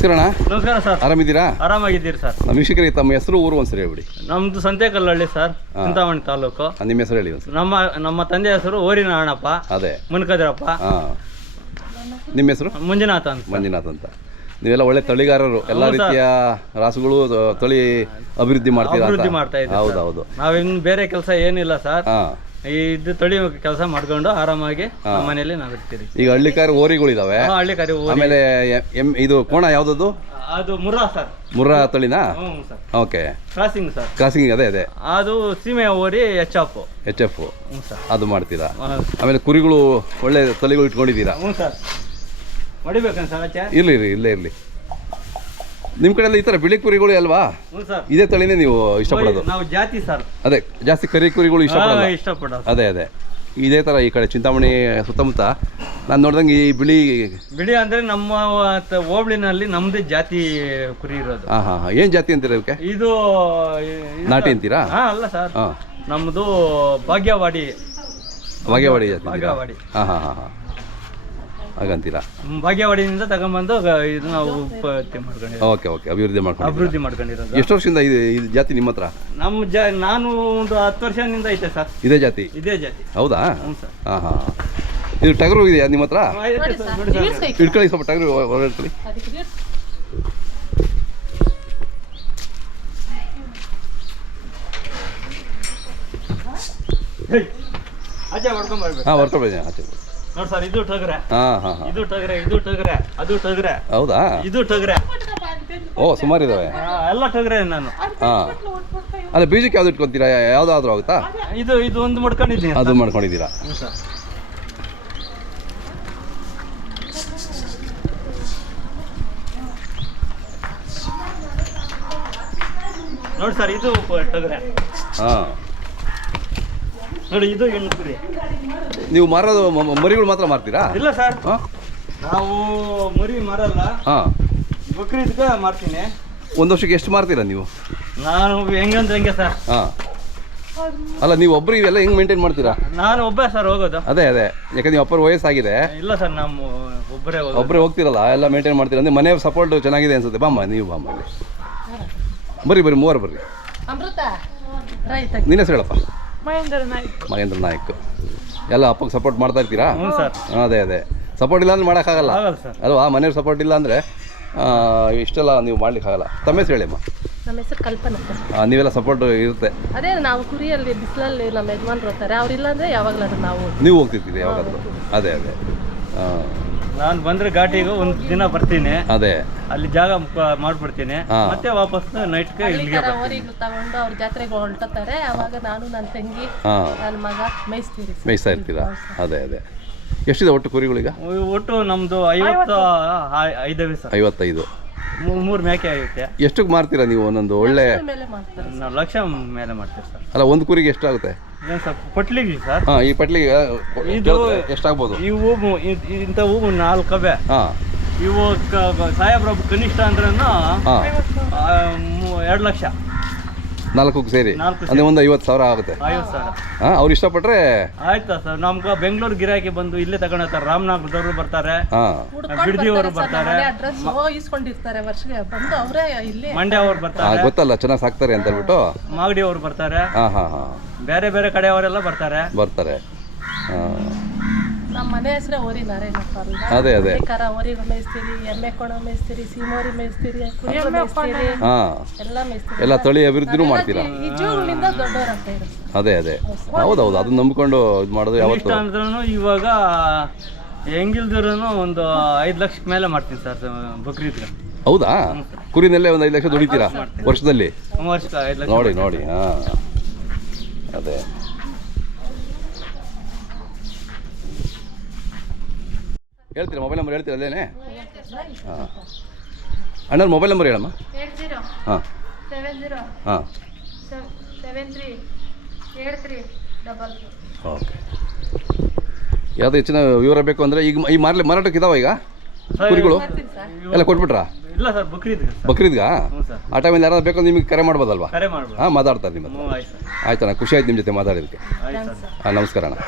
ನಮಸ್ಕಾರ ಅಣ್ಣ. ನಮಸ್ಕಾರ ಸರ್. ಆರಾಮಿದ್ದೀರಾ? ಆರಾಮಾಗಿದ್ದೀರಿ ಸರ್. ನಮ್ಮ ವೀಕ್ಷಕರಿಗೆ ತಮ್ಮ ಹೆಸರು ಊರು ಒಂದ್ಸರಿ ಹೇಳ್ಬಿಡಿ. ನಮ್ದು ಸಂತೆಕಲ್ಲಹಳ್ಳಿ ಸರ್, ಚಿಂತಾಮಣಿ ತಾಲೂಕು. ನಿಮ್ಮ ಹೆಸರು ಹೇಳಿ ಒಂದ್ಸರಿ. ನಮ್ಮ ತಂದೆ ಹೆಸರು ಓರಿನಾರಾಯಣಪ್ಪ, ಅದೇ ಮುನ್ಕದ್ರಪ್ಪ. ನಿಮ್ಮ ಹೆಸರು? ಮಂಜುನಾಥ್ ಅಂತ. ಮಂಜುನಾಥ್ ಅಂತ. ನೀವೆಲ್ಲ ಒಳ್ಳೆ ತಳಿಗಾರರು, ಎಲ್ಲ ರೀತಿಯ ರಾಸುಗಳು ತಳಿ ಅಭಿವೃದ್ಧಿ ಮಾಡ್ತೀರಾ? ಅಭಿವೃದ್ಧಿ ಮಾಡ್ತಾ ಇದ್ದೀವಿ. ಹೌದೌದು. ನಾವಿನ್ ಬೇರೆ ಕೆಲಸ ಏನಿಲ್ಲ ಸರ್. ಇದು ತಳಿ ಕೆಲಸ ಮಾಡ್ಕೊಂಡು ಆರಾಮಾಗಿ ನಮ್ಮ ಮನೆಯಲ್ಲಿ ನಾವು ಇರ್ತೀವಿ. ಈಗ ಹಳ್ಳಿಕಾರಿ ಓರಿಗಳಿದಾವೆ, ಹಳ್ಳಿಕಾರಿ ಆಮೇಲೆ ಇದು ಕೋಣ ಯಾವ್ದದು? ಅದು ಮುರ್ರಾ ಸರ್. ಮುರ್ರಾ ತಳಿನಾ? Sir. Okay. Crossing sir. Crossing ಅದೇ ಅದೇ. ಅದು ಸೀಮೆ ಓರಿ ಎಚ್ ಎಫ್ ಸರ್, ಅದು ಮಾಡ್ತೀರಾ? ಆಮೇಲೆ ಕುರಿಗಳು ಒಳ್ಳೆ ತಳಿಗಳು ಇಟ್ಕೊಂಡಿದ್ದೀರಾ? ಹ್ಞೂ ಸರ್. ಹೊಡಿಬೇಕಂತ ಸರ್? ಇರ್ಲಿ ಇಲ್ಲೇ ಇರಲಿ. ನಿಮ್ಮ ಕಡೆ ಎಲ್ಲ ಈ ಥರ ಬಿಳಿ ಕುರಿಗಳು ಅಲ್ವಾ? ಇದೇ ತಳಿನೇ ನೀವು ಇಷ್ಟಪಡೋದು? ನಾವು ಜಾತಿ ಸರ್. ಅದೇ ಜಾಸ್ತಿ ಕರಿ ಕುರಿಗಳು ಇಷ್ಟಪಡೋದು. ಅದೇ ಇದೇ ಥರ ಈ ಕಡೆ ಚಿಂತಾಮಣಿ ಸುತ್ತಮುತ್ತ ನಾನು ನೋಡ್ದಂಗೆ ಈ ಬಿಳಿ ಅಂದ್ರೆ ನಮ್ಮ ಹೋಬಳಿನಲ್ಲಿ ನಮ್ದೇ ಜಾತಿ ಕುರಿ ಇರೋದು. ಹಾಂ. ಏನು ಜಾತಿ ಅಂತೀರಾ ಇದಕ್ಕೆ? ಇದು ನಾಟಿ ಅಂತೀರಾ? ಅಲ್ಲ ಸರ್, ನಮ್ಮದು ಭಾಗ್ಯವಾಡಿ ಜಾತಿ. ಹಾಂ ಹಾಗಂತೀರಾ? ಭಾಗ್ಯವಾಡಿಯಿಂದ ತಗೊಂಡ್ಬಂದು ಇದು ನಾವು ಮಾಡ್ಕೊಂಡಿದ್ದೀವಿ. ಓಕೆ. ಅಭಿವೃದ್ಧಿ ಮಾಡ್ಕೊಂಡಿರೋದು. ಎಷ್ಟು ವರ್ಷದಿಂದ ಇದು ಜಾತಿ ನಿಮ್ಮ ಹತ್ರ? ನಾನು ಒಂದು 10 ವರ್ಷದಿಂದ ಐತೆ ಸರ್. ಇದೇ ಜಾತಿ? ಹೌದಾ? ಹಾಂ. ಇದು ಟಗರು ಇದೆಯಾ ನಿಮ್ಮ ಹತ್ರ? ಇಟ್ಕೊಳ್ಳಿ ಸ್ವಲ್ಪ ಟಗರು ಹೊರಡ್ಕೊಳ್ಳಿ. ಹೊರ್ಕೊಳ್ಬೇಡಿ ಆಚೆ. ನೋಡಿ ಸರ್, ಇದು ಟಗರೆ. ಇದು ಟಗರೆ, ಅದು ಟಗರೆ. ಹೌದಾ? ಇದು ಟಗರೆ. ಸುಮಾರು ಇದಾವೆ. ಎಲ್ಲ ಟಗರೆ ನಾನು. ಅಲ್ಲ, ಬೀಜಕ್ಕೆ ಯಾವ್ದು ಇಟ್ಕೊತೀರಾ? ಯಾವ್ದಾದ್ರು ಆಗುತ್ತಾ? ಇದು ಒಂದು ಮಾಡ್ಕೊಂಡಿದ್ದೀನಿ. ಅದು ಮಾಡ್ಕೊಂಡಿದ್ದೀರಾ? ನೋಡಿ ಸರ್, ಇದು ಟಗರೆ. ನೋಡಿ, ಇದು ಹೆಣ್ಣು ಕುರಿ. ನೀವು ಮಾರೋದು ಮರಿಗಳು ಮಾತ್ರ ಮಾರ್ತೀರಾ? ಇಲ್ಲ ಸರ್, ನಾವು ಮರಿ ಮಾರಲ್ಲ. ಬಕ್ರೀದ್ಗೆ ಮಾರ್ತೀನಿ. ಒಂದು ವರ್ಷಕ್ಕೆ ಎಷ್ಟು ಮಾರ್ತೀರಾ ನೀವು? ನಾನು ಹೆಂಗಂದ್ರೆ ಹೆಂಗೆ ಸರ್. ಅಲ್ಲ, ನೀವು ಒಬ್ಬರು ಇವೆಲ್ಲ ಹೆಂಗ್ ಮೇಂಟೈನ್ ಮಾಡ್ತೀರಾ? ನಾನು ಒಬ್ಬ ಸರ್ ಹೋಗೋದು. ಅದೇ ಯಾಕಂದ್ರೆ ನೀವು ಅಪ್ಪರ ವಯಸ್ಸಾಗಿದೆ. ಇಲ್ಲ ಸರ್, ನಾವು ಒಬ್ಬರೇ ಹೋಗ್ತಿರಲ್ಲ, ಎಲ್ಲ ಮೇಂಟೈನ್ ಮಾಡ್ತೀರಾ ಅಂದ್ರೆ ಮನೆ ಸಪೋರ್ಟ್ ಚೆನ್ನಾಗಿದೆ ಅನ್ಸುತ್ತೆ. ಬಾಮ್ಮ, ನೀವು ಬಾಮ್ಮ ಬರ್ರಿ ಮೂವರು ಬರ್ರಿ. ನಿನ್ನ ಹೆಸರು ಹೇಳಪ್ಪ. ಮಹೇಂದ್ರ ನಾಯ್ಕ್. ಎಲ್ಲ ಅಪ್ಪಗೆ ಸಪೋರ್ಟ್ ಮಾಡ್ತಾ ಇರ್ತೀರಾ? ಅದೇ ಸಪೋರ್ಟ್ ಇಲ್ಲ ಅಂದ್ರೆ ಮಾಡೋಕ್ಕಾಗಲ್ಲ ಅಲ್ವಾ? ಮನೆಯವ್ರ ಸಪೋರ್ಟ್ ಇಲ್ಲ ಅಂದರೆ ಇಷ್ಟೆಲ್ಲ ನೀವು ಮಾಡ್ಲಿಕ್ಕಾಗಲ್ಲ. ತಮ್ಮ ಹೆಸರು ಹೇಳಿಮ್ಮ. ನಮ್ಮ ಹೆಸರು ಕಲ್ಪನಾ. ನೀವೆಲ್ಲ ಸಪೋರ್ಟ್ ಇರುತ್ತೆ? ಅದೇ, ನಾವು ಕುರಿಯಲ್ಲಿ ಬಿಸಿಲಲ್ಲಿ ನಮ್ಮ ಯಜಮಾನ್ರು ಹೋಗ್ತಾರೆ, ಅವ್ರಿಲ್ಲ ಅಂದರೆ ಯಾವಾಗಲಾದ್ರೂ ನೀವು ಹೋಗ್ತಿರ್ತೀರಿ ಯಾವಾಗಾದ್ರೂ? ಅದೇ ನಾನು ಬಂದ್ರೆ ಘಾಟಿಗೆ ಒಂದು ದಿನ ಬರ್ತೀನಿ. ಅದೇ ಅಲ್ಲಿ ಜಾಗ ಮಾಡ್ಬಿಡ್ತೀನಿ, ಮತ್ತೆ ವಾಪಸ್ ನೈಟ್ಗೆ ಇಲ್ಲಿಗೆ ತಗೊಂಡು ಅವ್ರ ಜಾತ್ರೆಗೆ ಹೊರಟುತ್ತಾರೆ. ಅವಾಗ ನಾನು ನನ್ನ ತಂಗಿ ನನ್ನ ಮಗ ಮೇಯಿಸ್ತಾ ಇರ್ತೀರಾ? ಅದೇ ಎಷ್ಟಿದೆ ಒಟ್ಟು ಕುರಿಗಳೀಗ? ಒಟ್ಟು ನಮ್ದು 55 ಸರ್. 55. 3 ಮೇಕೆ ಆಗುತ್ತೆ. ಎಷ್ಟಕ್ಕೆ ಮಾರ್ತೀರಾ ನೀವು ಒಂದೊಂದು? ಒಳ್ಳೆ ಲಕ್ಷ ಮೇಲೆ ಮಾಡ್ತೀವಿ ಸರ್. ಅಲ್ಲ, ಒಂದು ಕುರಿಗೆ ಎಷ್ಟಾಗುತ್ತೆ? ಪಟ್ಲಿಗೆ ಸರ್. ಈ ಪಟ್ಲಿಗೆ ಇದು ಎಷ್ಟಾಗ್ಬೋದು? ಇಂಥವು 4 ಕಬೆ. ಇವು ಸಾಹೇಬ್ರ ಕನಿಷ್ಠ ಅಂದ್ರೂ 2 ಲಕ್ಷ. 4 ಸೇರಿ ಅಂದ್ರೆ ಒಂದು 50,000 ಆಗುತ್ತೆ. 50,000. ಅವ್ರು ಇಷ್ಟಪಟ್ರೆ ಆಯ್ತಾ ಸರ್. ನಮ್ಗೆ ಬೆಂಗಳೂರು ಗಿರಾಕಿ ಬಂದು ಇಲ್ಲೇ ತಗೊಂಡ್ತಾರೆ. ರಾಮನಗರದವರು ಬರ್ತಾರೆ, ಬಿಡದಿಯವರು ಬರ್ತಾರೆ, ಮಂಡ್ಯ ಅವರು ಬರ್ತಾರೆ. ಗೊತ್ತಲ್ಲ, ಚೆನ್ನಾಗಿ ಸಾಕ್ತಾರೆ ಅಂತ ಹೇಳ್ಬಿಟ್ಟು ಮಾಗಡಿ ಅವರು ಬರ್ತಾರೆ. ಬೇರೆ ಕಡೆಯವರೆಲ್ಲ ಬರ್ತಾರೆ. ನಮ್ಮ ಮನೆ ಹೆಸರೇ ಓರಿ ನಾರಾಯಣಪ್ಪ. ಅದೇ ಓರಿಗಳು ಮೇಯಿಸ್ತೀರಿ, ಎಮ್ಮೆ ಕೋಣ ಮೇಯಿಸ್ತೀರಿ, ಸೀಮೋರಿ ಮೇಯಿಸ್ತೀರಿ, ಕುರಿಗಳು ಮೇಯಿಸ್ತೀರಿ, ಎಲ್ಲ ಮೇಯಿಸ್ತೀರಿ. ಎಲ್ಲ ತಳಿ ಅಭಿವೃದ್ಧಿನೂ ಮಾಡ್ತೀರಾ? ಈ ಜೀವಗಳಿಂದ ದೊಡ್ಡವರಾಗ್ತಾ ಇರೋದು. ಅದೇ ಹೌದೌದು. ಅದನ್ನ ನಂಬಿಕೊಂಡು ಇದು ಮಾಡೋದು. ಯಾವತ್ತು ಅಂದ್ರೂ ಇವಾಗ ಹೆಂಗಿಲ್ದಿರೂ ಒಂದು 5 ಲಕ್ಷಕ್ಕೆ ಮೇಲೆ ಮಾಡ್ತೀನಿ ಸರ್ ಬಕ್ರೀದ್ಗೆ. ಹೌದಾ? ಕುರಿನಲ್ಲೇ ಒಂದು 5 ಲಕ್ಷ ದುಡಿತೀರಾ ವರ್ಷದಲ್ಲಿ? ವರ್ಷಕ್ಕೆ 5 ಲಕ್ಷ. ನೋಡಿ. ಅದೇ ಹೇಳ್ತೀರಾ? ಮೊಬೈಲ್ ನಂಬರ್ ಹೇಳ್ತೀರಾ? ಅದೇನೆ. ಅಣ್ಣರ ಮೊಬೈಲ್ ನಂಬರ್ ಹೇಳಮ್ಮ. 70 ಹಾಂ 73 73 ಓಕೆ. ಯಾವುದು ಹೆಚ್ಚಿನ ವಿವರ ಬೇಕು ಅಂದರೆ ಈಗ ಈ ಮಾರಾಟಕ್ಕೆ ಇದಾವ ಈಗ ಕುರಿಗಳು ಎಲ್ಲ ಕೊಟ್ಬಿಟ್ರಾ? ಇಲ್ಲ ಸರ್, ಬಕ್ರೀದ್ಗಾ? ಆ ಟೈಮಲ್ಲಿ ಯಾರಾದ್ರು ಬೇಕು ನಿಮಗೆ ಕರೆ ಮಾಡ್ಬೋದಲ್ವಾ? ಹಾಂ, ಮಾತಾಡ್ತಾರೆ ನಿಮ್ಮ. ಆಯ್ತಣ್ಣ, ಖುಷಿ ಆಯ್ತು ನಿಮ್ಮ ಜೊತೆ ಮಾತಾಡೋದಕ್ಕೆ. ನಮಸ್ಕಾರ ಅಣ್ಣ.